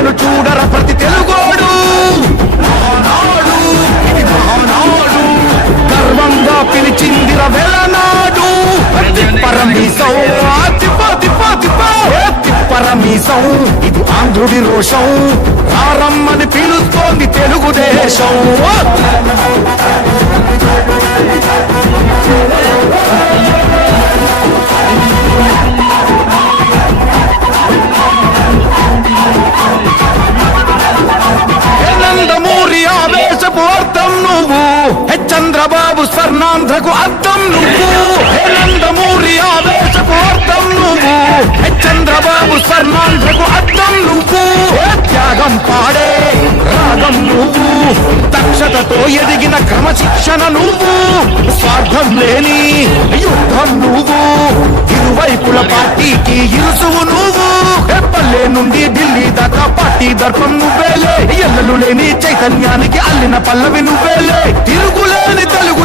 గర్జించను చూడర ప్రతి తెలుగోడు. మహానాడు ఇది మహానాడు గర్వంగా పిలిచిందిర వెలనాడు తిప్పరమీసం ఆ తిప్ప తిప్ప తిప్ప. ఏ ఇది ఆంధ్రుడి రోషం. రారమ్మని పిలుస్తోంది తెలుగుదేశం. స్వర్ణాంధ్రకు అర్థం నువ్వు హే నందమూరి ఆవేశపు అర్థం నువ్వు హే చంద్రబాబు స్వర్ణాంధ్రకు అర్థం నువ్వు హే త్యాగం పాడే రాగం నువ్వు దక్షతతో ఎదిగిన క్రమశిక్షణ నువ్వు స్వార్థం లేని యుద్ధం నువ్వు ఇరువైపుల పార్టీకి ఇరుసువు నువ్వు పల్లె నుండి ఢిల్లీ దాకా పార్టీ దర్పం నువ్వేలే ఎల్లలు లేని చైతన్యానికి అల్లిన పల్లవి నువ్వేలే తిరుగులేని తెలుగు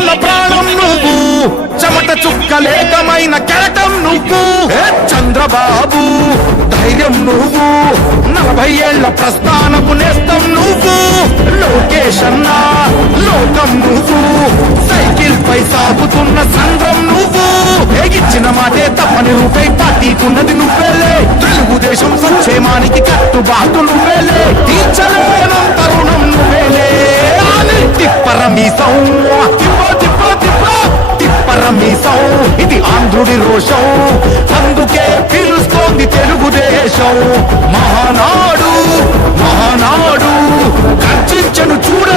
ఉన్న ప్రాణం నువ్వు. చెమట చుక్కలేకమైన కెరటం నువ్వు. చంద్రబాబు ధైర్యం నువ్వు. నలభై ఏళ్ళ ప్రస్థానపు నేస్తం నువ్వు. లోకేష్ అన్నా లోకం నువ్వు. సైకిల్ పై సాగుతున్న సంద్రం నువ్వు. ఇచ్చిన మాటే తప్పని రూపై పార్టీకున్నది నువ్వేలే తెలుగుదేశం సంక్షేమానికి కట్టుబాటు నువ్వేలే తీర్చలేనం దేశం ఇది ఆంధ్రుడి రోషం. అందుకే పిలుస్తోంది తెలుగుదేశం. మహానాడు మహానాడు. ఖర్చించను చూడ